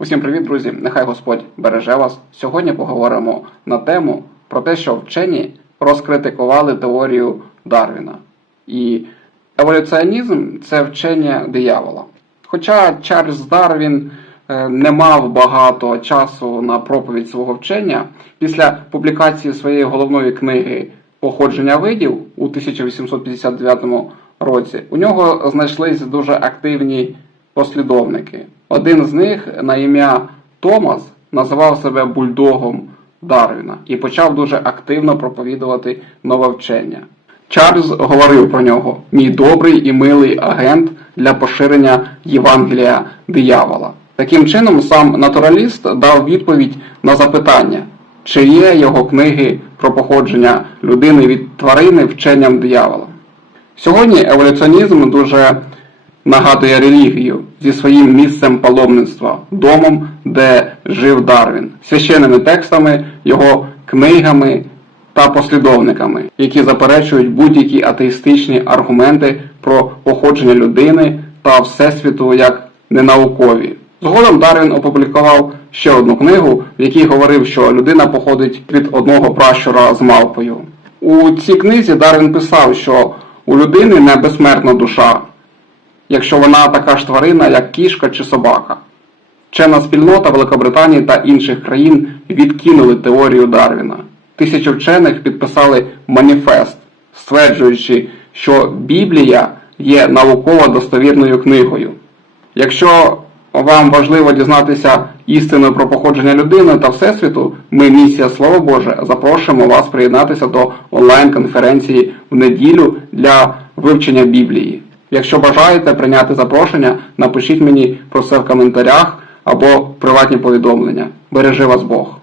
Усім привіт, друзі! Нехай Господь береже вас. Сьогодні поговоримо на тему про те, що вчені розкритикували теорію Дарвіна. І еволюціонізм це вчення диявола. Хоча Чарльз Дарвін е, не мав багато часу на проповідь свого вчення, після публікації своєї головної книги Походження видів у 1859 році у нього знайшлись дуже активні послідовники. Один з них на ім'я Томас називав себе бульдогом Дарвіна і почав дуже активно проповідувати нове вчення. Чарльз говорив про нього: мій добрий і милий агент для поширення Євангелія диявола. Таким чином, сам натураліст дав відповідь на запитання, чи є його книги про походження людини від тварини вченням диявола. Сьогодні еволюціонізм дуже нагадує релігію зі своїм місцем паломництва, домом, де жив Дарвін, священними текстами, його книгами та послідовниками, які заперечують будь-які атеїстичні аргументи про походження людини та всесвіту як ненаукові. Згодом Дарвін опублікував ще одну книгу, в якій говорив, що людина походить від одного пращура з мавпою. У цій книзі Дарвін писав, що у людини не безсмертна душа, якщо вона така ж тварина, як кішка чи собака. Вчена спільнота Великобританії та інших країн відкинули теорію Дарвіна. Тисячі вчених підписали маніфест, стверджуючи, що Біблія є науково достовірною книгою. Якщо вам важливо дізнатися істину про походження людини та Всесвіту, ми, місія Слово Боже, запрошуємо вас приєднатися до онлайн-конференції в неділю для вивчення Біблії. Якщо бажаєте прийняти запрошення, напишіть мені про це в коментарях або приватні повідомлення. Бережи вас Бог!